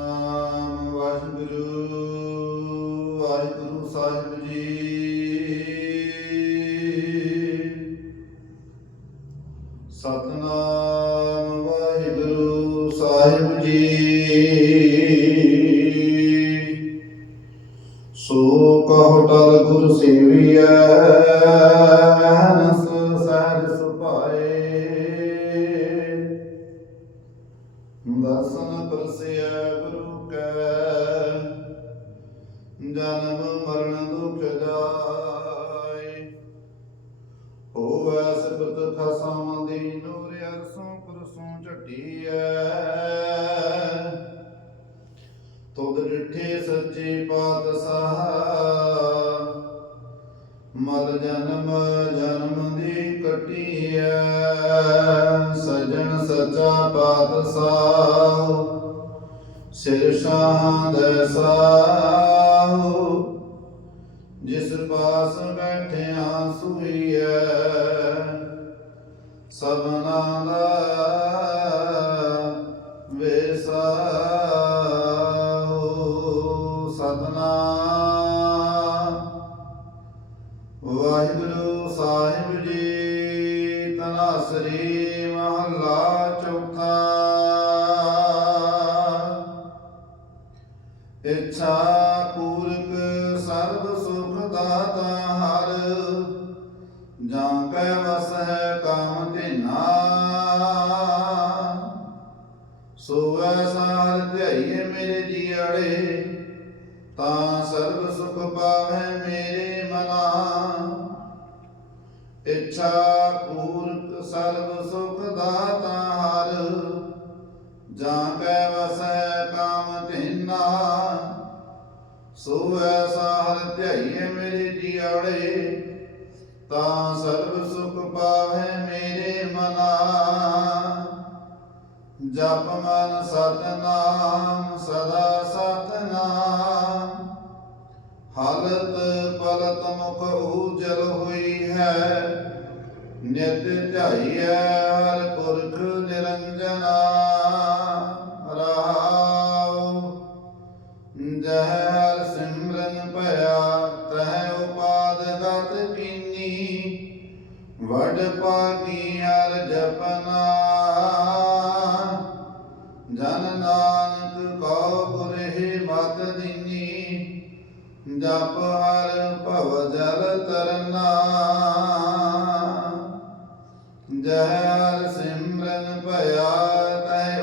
ਵਾਹਿਗੁਰੂ ਵਾਹਿਗੁਰੂ ਸਾਹਿਬ ਜੀ। ਸਤਨਾਮ ਵਾਹਿਗੁਰੂ ਸਾਹਿਬ ਜੀ। ਸੋ ਕਹੋ ਟਲ ਗੁਰ ਸੇਵੀਐ ਜਨਮ ਮਰਨ ਦੁਖ ਜਾਏ। ਹੋਵੈ ਸਿਫਤ ਖਸਮ ਦੀ ਨੂਰ ਅਰਸੋਂ ਕੁਰਸੋਂ ਝਟੀਐ। ਤੁਧ ਡਿਠੇ ਸੱਚੇ ਪਾਤਸ਼ਾਹ ਮਲ ਜਨਮ ਜਨਮ ਦੀ ਕਟੀਐ। ਸਜਣ ਸਚਾ ਪਾਤਸ਼ਾਹ, ਸਿਰ ਸ਼ਾਹ ਦਸਾਹੁ ਜਿਸ ਪਾਸ ਬੈਠਿਆ ਸੁਈਐ ਸਭਨਾ ਦਾ ਵੇਸਾਹੁ ਸਤਨਾਮ ਵਾਹਿਗੁਰੂ ਸਾਹਿਬ ਜੀ ਤਨਾਸਰੀ ਮਹੱਲਾ ਇੱਛਾ ਪੂਰਕ ਸਰਬ ਸੁਖ ਦਾਤਾ ਹਰ, ਜਾਂ ਕੈ ਵਸ ਹੈ ਕਾਮ ਧਿਨਾ। ਸੋ ਐਸਾ ਹਰ ਧਿਆਈਏ ਮੇਰੇ ਜੀੜੇ ਤਾਂ ਸਰਬ ਸੁਖ ਪਾਵੈ ਮੇਰੇ ਮਨਾ। ਇੱਛਾ ਪੂਰਕ ਸਰਬ ਸੁਖ ਦਾਤਾ ਹਰ, ਜਾਂ ਕੈ ਸੋ ਐਸਾ ਹਰ ਧਿਆਈਏ ਮੇਰੇ ਜੀੜੇ ਤਾਂ ਸਰਬ ਸੁਖ ਪਾਵੈ ਮੇਰੇ ਮਨਾ। ਜਪ ਮਨ ਸਤਨਾਮ, ਸਦਾ ਸਤਨਾਮ। ਹਾਲਤ ਪਲਤ ਮੁਖ ਉਜਲ ਹੋਈ ਹੈ, ਨਿਤ ਧਿਆਈਐ ਹਰ ਪੁਰਖ ਨਿਰੰਜਨਾ। ਰਹਾਉ ਜਹ ਉਪਾਦ ਕੀਨੀ ਵਡ ਪਾਗੀ ਹਰ ਜਪਨਾ। ਜਨ ਨਾਨਕ ਕਉ ਗੁਰੇ ਮਤ ਦਿਨੀ। ਜਪ ਹਰ ਭਵ ਜਲ ਤਰਨਾ। ਜਹ ਹਰ ਸਿਮਰਨ ਭਇਆ ਤੈ